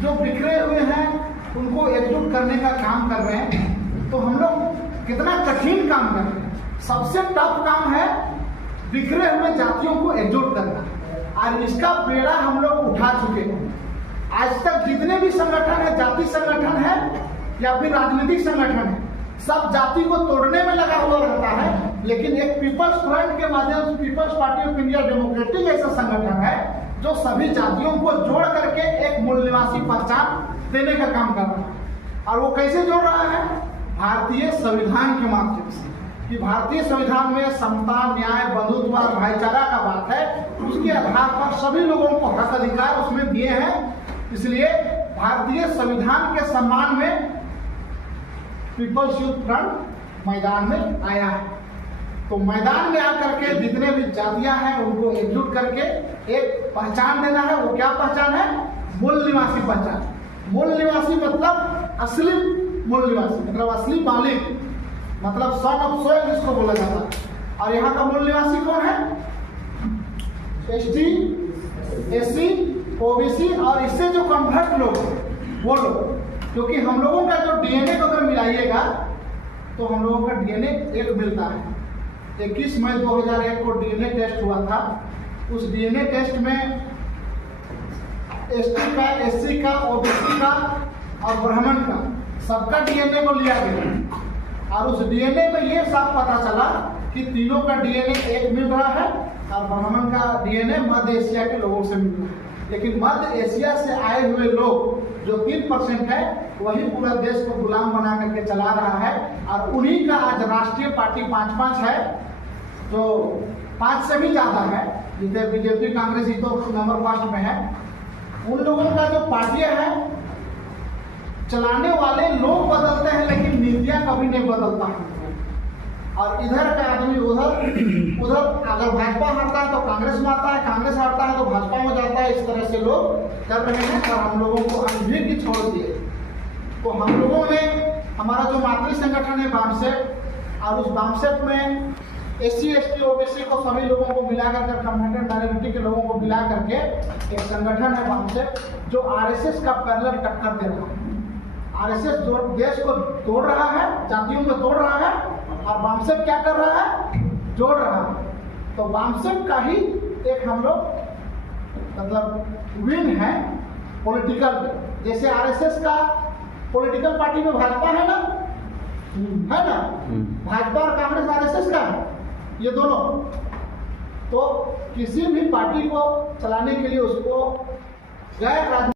जो बिखरे हुए हैं उनको एकजुट करने का काम कर रहे हैं। तो हम लोग कितना कठिन काम कर रहे हैं। सबसे टफ काम है बिखरे हुए जातियों को एकजुट करना, और इसका बेड़ा हम लोग उठा चुके हैं। आज तक जितने भी संगठन है, जाति संगठन है या फिर राजनीतिक संगठन है, सब जाति को तोड़ने में लगा हुआ रहता है। लेकिन एक पीपल्स फ्रंट के माध्यम से People's Party of India Democratic ऐसा संगठन है जो सभी जातियों को जोड़ करके एक मूल निवासी पहचान देने का काम कर रहा है। और वो कैसे जोड़ रहा है? भारतीय संविधान के माध्यम से, कि भारतीय संविधान में समता, न्याय, बंधुत्व और भाईचारा का बात है। उसके आधार पर सभी लोगों को हक अधिकार उसमें दिए हैं। इसलिए भारतीय संविधान के सम्मान में पीपल्स यूथ फ्रंट मैदान में आया है। तो मैदान में आकर के जितने भी जातियां हैं उनको एकजुट करके एक पहचान देना है। वो क्या पहचान है? मूल निवासी पहचान। मूल निवासी मतलब असली मूल निवासी, मतलब असली मालिक, मतलब सन ऑफ सॉइल जिसको बोला जाता है। और यहाँ का मूल निवासी कौन है? एसटी, एससी, ओबीसी और इससे जो कन्वर्ट लोग वो लोग, क्योंकि हम लोगों का जो डीएनए को अगर मिलाइएगा तो हम लोगों का डीएनए एक मिलता है। 21 मई 2001 को डीएनए टेस्ट हुआ था। उस डीएनए टेस्ट में एसटी का, एससी का, ओबीसी का और ब्राह्मण का सबका डीएनए को लिया गया। और उस डीएनए में ये साफ पता चला कि तीनों का डीएनए एक मिल रहा है और ब्राह्मण का डीएनए मध्य एशिया के लोगों से मिल रहा है। लेकिन मध्य एशिया से आए हुए लोग जो 3% है वही पूरा देश को गुलाम बना करके चला रहा है। और उन्हीं का आज राष्ट्रीय पार्टी 5-5 है, जो 5 से भी ज्यादा है। जिसे बीजेपी, कांग्रेस ही तो नंबर 1 में है। उन लोगों का जो पार्टियां है, चलाने वाले लोग बदलते हैं लेकिन नीतियां कभी नहीं बदलता है। और इधर का आदमी उधर अगर भाजपा हारता है तो कांग्रेस में आता है, कांग्रेस हारता है तो भाजपा में जाता है। इस तरह से लोग कर रहे हैं और हम लोगों को अनभिज्ञ की छोड़ दिए। तो हम लोगों ने, हमारा जो मातृ संगठन है बामसेफ, और उस बामसेफ में एससी, एसटी, ओबीसी को सभी लोगों को मिला करके, कम्युनिटी माइनॉरिटी के लोगों को मिला करके एक संगठन है बामसेफ, जो आरएसएस का पैरेलल टक्कर दे रहा है। आरएसएस जो देश को तोड़ रहा है, जातियों को तोड़ रहा है, और बामसेफ क्या कर रहा है? जोड़ रहा है। तो बामसेफ का ही एक हम लोग मतलब विन है पॉलिटिकल। जैसे आरएसएस का पॉलिटिकल पार्टी में भाजपा है ना, भाजपा और कांग्रेस आरएसएस का है, ये दोनों। तो किसी भी पार्टी को चलाने के लिए उसको गैर